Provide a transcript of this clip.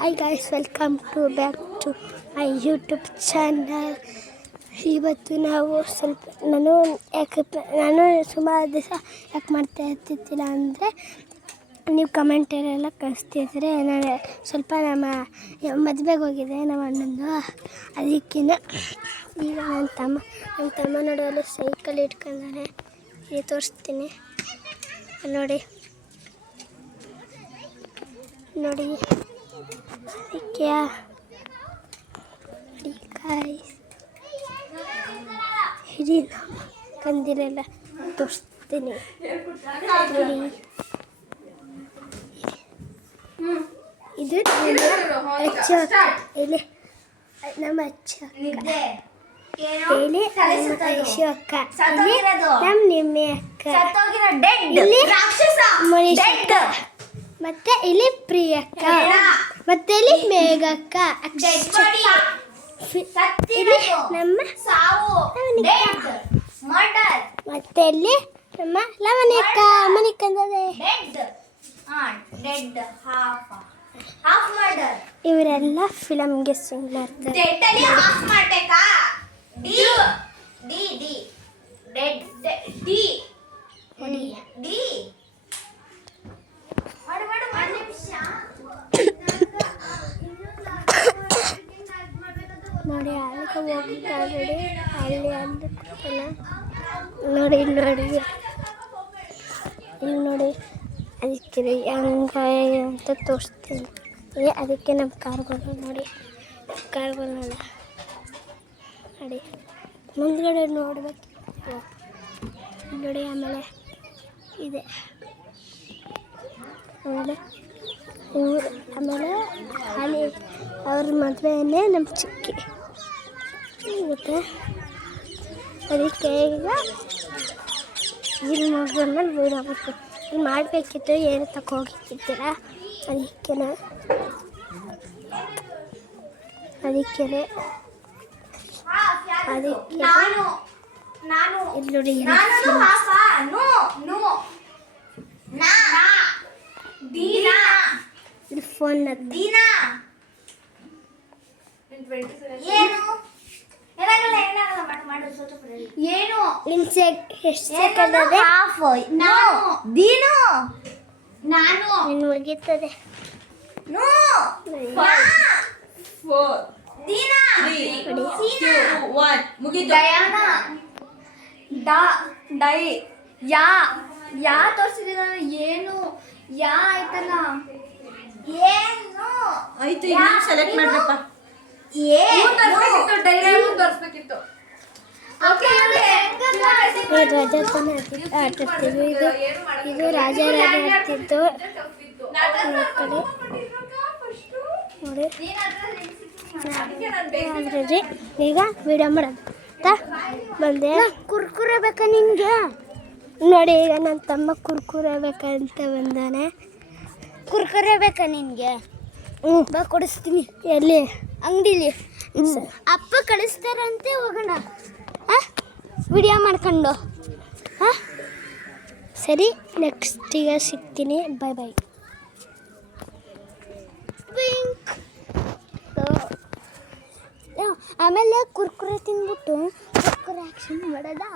Hi guys, welcome to back to my YouTube channel. ಇವತ್ತು ನಾವು ನಾನು ಸುಮಾರು ದಿವಸ ಯಾಕೆ ಮಾಡ್ತಾ ಇರ್ತಿದ್ದಿಲ್ಲ ಅಂದರೆ ನೀವು ಕಮೆಂಟಲ್ಲೆಲ್ಲ ಕಳಿಸ್ತಿದ್ರೆ ನಾನು ಸ್ವಲ್ಪ ನಮ್ಮ ಮದುವೆಗೆ ಹೋಗಿದ್ದೆ ನಮ್ಮ ಅಣ್ಣಂದು. ಅದಕ್ಕಿಂತ ಈಗ ನನ್ನ ತಮ್ಮ ನೋಡಲು ಸೈಕಲ್ ಇಟ್ಕೊಂಡಾನೆ. ಇದು ತೋರಿಸ್ತೀನಿ ನೋಡಿ ಅದಕ್ಕೆ ಹಿಡಿ ಕಂದಿರೆಲ್ಲ ತೋರಿಸ್ತೀನಿ ನೋಡಿ. ಇದು ಇಲ್ಲಿ ನಮ್ಮ ಅಚ್ಚ ಇಲ್ಲಿ ಐಶು ಅಕ್ಕ, ಇಲ್ಲಿ ನಮ್ಮ ನಿಮ್ಮೆ ಅಕ್ಕ, ಇಲ್ಲಿ ಮನೀಶ್ ಅಕ್ಕ, ಮತ್ತೆ ಇಲ್ಲಿ ಪ್ರಿಯಕ್ಕ, ಮತ್ತೆ ಇಲ್ಲಿ ಮೇಘಕ್ಕ, ಇಲ್ಲಿ ನಮ್ಮ ಮತ್ತೆ ಇಲ್ಲಿ ನಮ್ಮ ಲವಣಿಯಕ್ಕ ಮನಿಕಂದದೆ. ಇವರೆಲ್ಲ ಫಿಲಮ್ಗೆ ಸಿಂಗ್ಲರ್ ನೋಡಿ. ಅಲ್ಲಿಗೆ ಹೋಗ್ತಾ ನೋಡಿ, ಅಲ್ಲಿ ಅಂದ್ಬಿಟ್ಟಲ್ಲ ನೋಡಿ. ಇಲ್ಲಿ ನೋಡಿ ಅದಕ್ಕೆ ಹಂಗೆ ಅಂತ ತೋರಿಸ್ತೀನಿ. ಅದಕ್ಕೆ ನಮ್ಮ ಕಾರ್ಗಳು ನೋಡಿ ಮುಂದ್ಗಡೆ ನೋಡ್ಬೇಕು ನೋಡಿ. ಆಮೇಲೆ ಇದೆ ಆಮೇಲೆ ಅಲ್ಲಿ ಅವ್ರ ಮದುವೆಯೇ ನಮ್ಮ ಚಿಕ್ಕಿ ಮತ್ತು ಅದಕ್ಕೆ ಈಗ ಇಲ್ಲಿ ಮುಗಿದ್ಮೇಲೆ ವೀಡಾಗ್ಬಿಟ್ಟು ಇಲ್ಲಿ ಮಾಡಬೇಕಿತ್ತು, ಏನು ತಗೋಗಿತ್ತಿದ್ದೀರ. ಅದಕ್ಕೆ ಇಲ್ಲಿ ನೋಡಿ ಇಲ್ಲಿ ಫೋನ್ ಎಷ್ಟು ಸೆಕೆಂಡ್ ಅದೇ ಮುಗೀತದೆ. ಯಾ ತೋರಿಸಿದ ಏನು ಯಾ ಆಯ್ತಲ್ಲ ಆಯ್ತು. ಸೆಲೆಕ್ಟ್ ಮಾಡ್ರಪ್ಪ. ತೋರಿಸ್ಬೇಕಿತ್ತು. ರಾಜಾರಾಣಿ ಆಟಾಡ್ತಿದ್ವಿ. ಇದು ರಾಜಾರಾಣಿ ಆಡ್ತಿದ್ದು ನೋಡಿ. ಈಗ ವಿಡಿಯೋ ಮಾಡೋದು ಬಂದೆ. ಕುರ್ಕುರೆ ಬೇಕಾ ನಿನಗೆ? ನೋಡಿ, ಈಗ ನನ್ನ ತಮ್ಮ ಕುರ್ಕುರೆ ಬೇಕಂತ ಬಂದಾನೆ. ಕುರ್ಕುರೆ ಬೇಕಾ ನಿನಗೆ? ಬಾ ಕೊಡಿಸ್ತೀನಿ. ಎಲ್ಲಿ? ಅಂಗಡಿಲಿ ಅಪ್ಪ ಕಳಿಸ್ತಾರಂತೆ. ಹೋಗೋಣ ವಿಡಿಯೋ ಮಾಡ್ಕೊಂಡು. ಸರಿ, ನೆಕ್ಸ್ಟ್ ಈಗ ಸಿಗ್ತೀನಿ. ಬಾಯ್ ಬಾಯ್. ಆಮೇಲೆ ಕುರ್ಕುರೆ ತಿಂದ್ಬಿಟ್ಟು ಕುರ್ಕುರೆ ಆ್ಯಕ್ಷನ್ ಮಾಡೋದಾ?